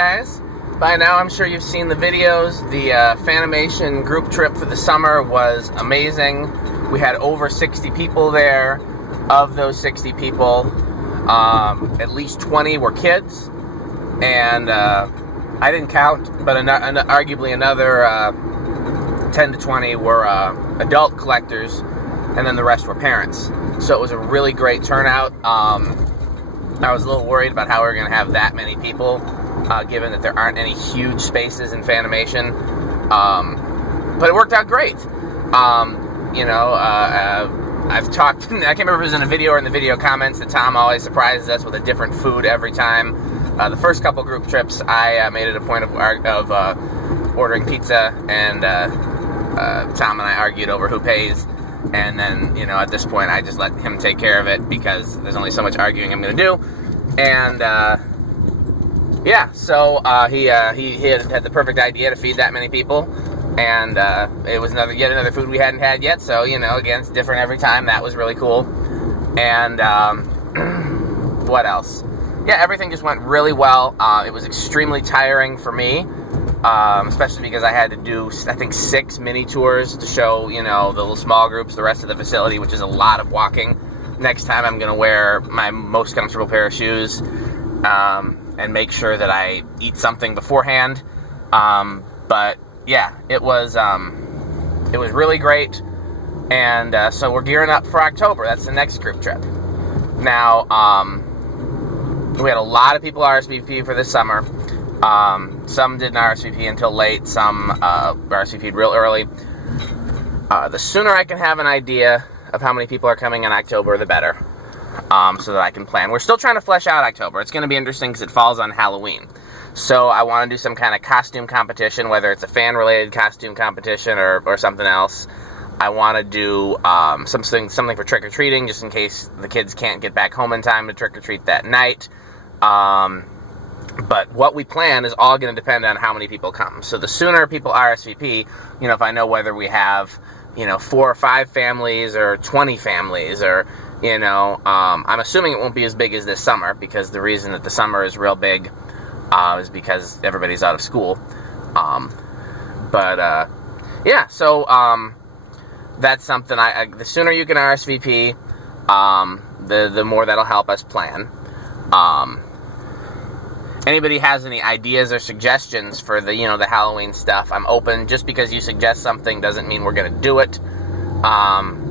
Guys, by now I'm sure you've seen the videos. The Fanimation group trip for the summer was amazing. We had over 60 people there. Of those 60 people, at least 20 were kids, and I didn't count, but arguably another 10 to 20 were adult collectors, and then the rest were parents. So it was a really great turnout. I was a little worried about how we were going to have that many people, given that there aren't any huge spaces in Fanimation, but it worked out great. I've talked, I can't remember if it was in a video or in the video comments, that Tom always surprises us with a different food every time. The first couple group trips, I made it a point of ordering pizza, and Tom and I argued over who pays, and then, at this point, I just let him take care of it, because there's only so much arguing I'm going to do, and, so he had the perfect idea to feed that many people. And it was yet another food we hadn't had yet, so, again, it's different every time. That was really cool. And what else? Yeah, everything just went really well. It was extremely tiring for me, especially because I had to do, I think, 6 mini tours to show, the little small groups, the rest of the facility, which is a lot of walking. Next time I'm going to wear my most comfortable pair of shoes and make sure that I eat something beforehand. But yeah, it was really great, and so we're gearing up for October. That's the next group trip. Now, we had a lot of people RSVP for this summer. Some didn't RSVP until late, some RSVP'd real early. The sooner I can have an idea of how many people are coming in October, the better, so that I can plan. We're still trying to flesh out October. It's going to be interesting because it falls on Halloween. So I want to do some kind of costume competition, whether it's a fan-related costume competition or something else. I want to do something for trick-or-treating, just in case the kids can't get back home in time to trick-or-treat that night. But what we plan is all going to depend on how many people come. So the sooner people RSVP, if I know whether we have, 4 or 5 families or 20 families, or, I'm assuming it won't be as big as this summer, because the reason that the summer is real big is because everybody's out of school. So that's something the sooner you can RSVP, the more that'll help us plan. Anybody has any ideas or suggestions for the Halloween stuff, I'm open. Just because you suggest something doesn't mean we're going to do it. I've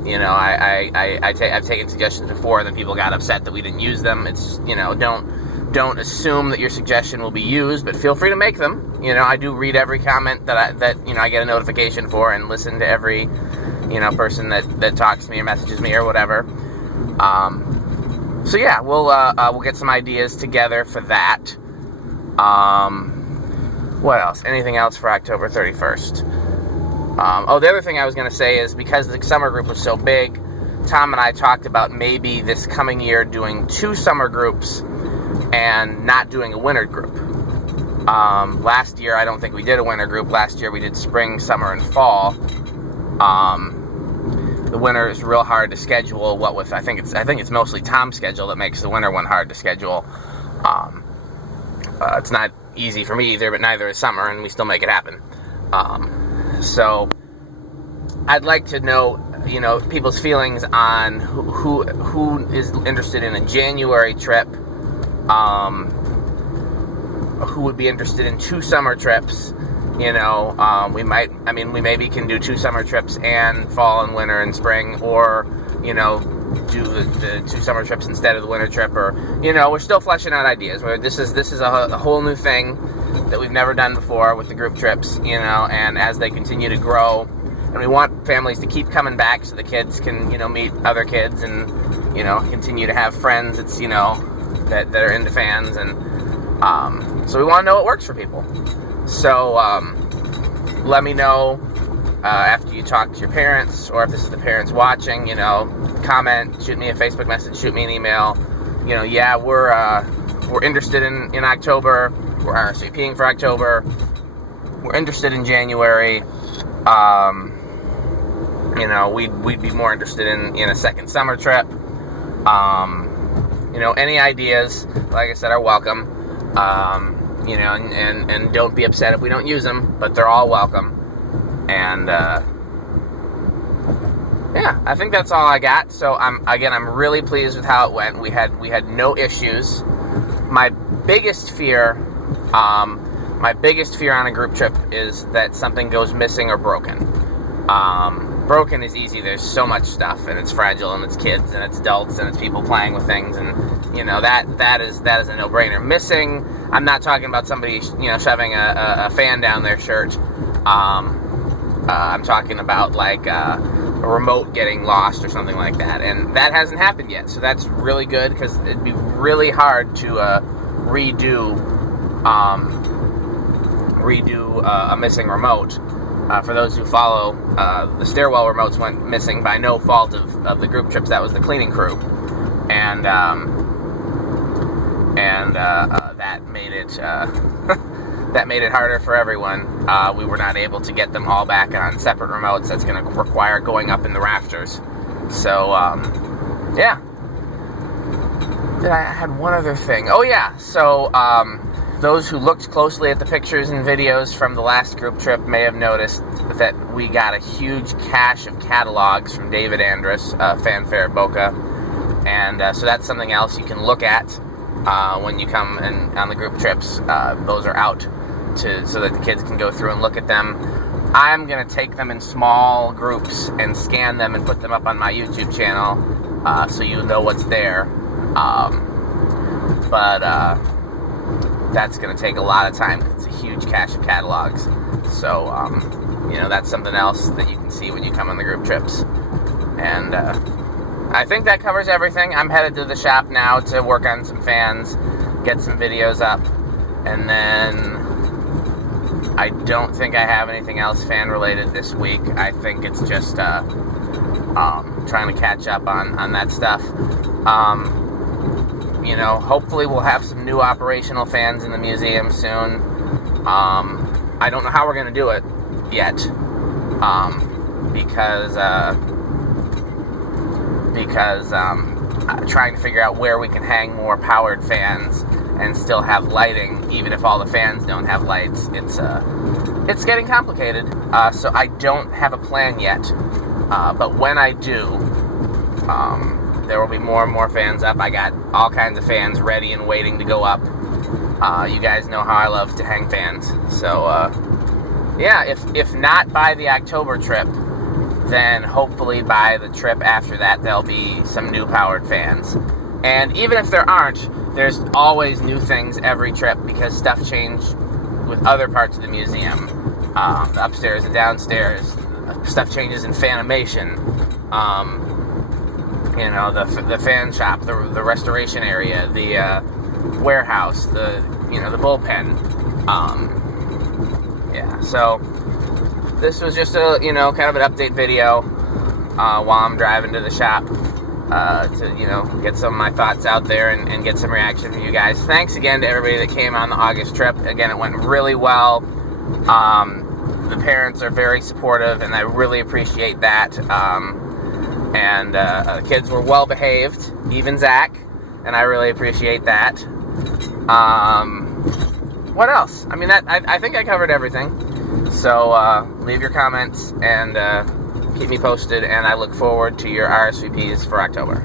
taken suggestions before, and then people got upset that we didn't use them. It's, don't assume that your suggestion will be used, but feel free to make them. I do read every comment that I get a notification for, and listen to every, person that talks to me or messages me or whatever. So yeah, we'll get some ideas together for that. What else? Anything else for October 31st? The other thing I was going to say is, because the summer group was so big, Tom and I talked about maybe this coming year doing 2 summer groups and not doing a winter group. Last year, I don't think we did a winter group. Last year, we did spring, summer, and fall. The winter is real hard to schedule. What with I think it's mostly Tom's schedule that makes the winter one hard to schedule. It's not easy for me either, but neither is summer, and we still make it happen. So I'd like to know, people's feelings on who is interested in a January trip. Who would be interested in 2 summer trips? We maybe can do 2 summer trips and fall and winter and spring, or, do the 2 summer trips instead of the winter trip, or, we're still fleshing out ideas. This is a whole new thing that we've never done before with the group trips, and as they continue to grow, and we want families to keep coming back so the kids can, meet other kids and, continue to have friends that are into fans, and so we want to know what works for people. So let me know after you talk to your parents, or if this is the parents watching, comment, shoot me a Facebook message, shoot me an email. We're interested in October. We're RSVPing for October. We're interested in January. We'd be more interested in a second summer trip. Any ideas, like I said, are welcome. and don't be upset if we don't use them, but they're all welcome. And yeah, I think that's all I got. So I'm really pleased with how it went. We had no issues. My biggest fear on a group trip is that something goes missing or broken. Broken is easy. There's so much stuff, and it's fragile, and it's kids, and it's adults, and it's people playing with things, and that is a no-brainer. Missing, I'm not talking about somebody shoving a fan down their shirt. I'm talking about like a remote getting lost or something like that, and that hasn't happened yet. So that's really good, because it'd be really hard to redo a missing remote. For those who follow, the stairwell remotes went missing by no fault of the group trips. That was the cleaning crew, and that made it that made it harder for everyone. We were not able to get them all back on separate remotes. That's going to require going up in the rafters. So yeah. I had one other thing. Oh yeah. So those who looked closely at the pictures and videos from the last group trip may have noticed that we got a huge cache of catalogs from David Andrus, Fanfare Boca, and so that's something else you can look at when you come on the group trips. Those are out so that the kids can go through and look at them. I'm going to take them in small groups and scan them and put them up on my YouTube channel, so you know what's there. But that's going to take a lot of time, because it's a huge cache of catalogs. So, that's something else that you can see when you come on the group trips. And I think that covers everything. I'm headed to the shop now to work on some fans, get some videos up, and then I don't think I have anything else fan-related this week. I think it's just trying to catch up on that stuff. Hopefully we'll have some new operational fans in the museum soon. I don't know how we're going to do it yet, because trying to figure out where we can hang more powered fans and still have lighting, even if all the fans don't have lights. It's getting complicated, so I don't have a plan yet, but when I do, there will be more and more fans up. I got all kinds of fans ready and waiting to go up. You guys know how I love to hang fans. So, yeah, if not by the October trip, then hopefully by the trip after that, there'll be some new powered fans. And even if there aren't, there's always new things every trip, because stuff changed with other parts of the museum. The upstairs and downstairs, stuff changes in Fanimation. The fan shop, the restoration area, the warehouse, the bullpen. Yeah, so this was just a, kind of an update video while I'm driving to the shop to, get some of my thoughts out there and get some reaction from you guys. Thanks again to everybody that came on the August trip. Again, it went really well. The parents are very supportive, and I really appreciate that. And the kids were well behaved, even Zach, and I really appreciate that. What else? I mean, I think I covered everything. So leave your comments and keep me posted, and I look forward to your RSVPs for October.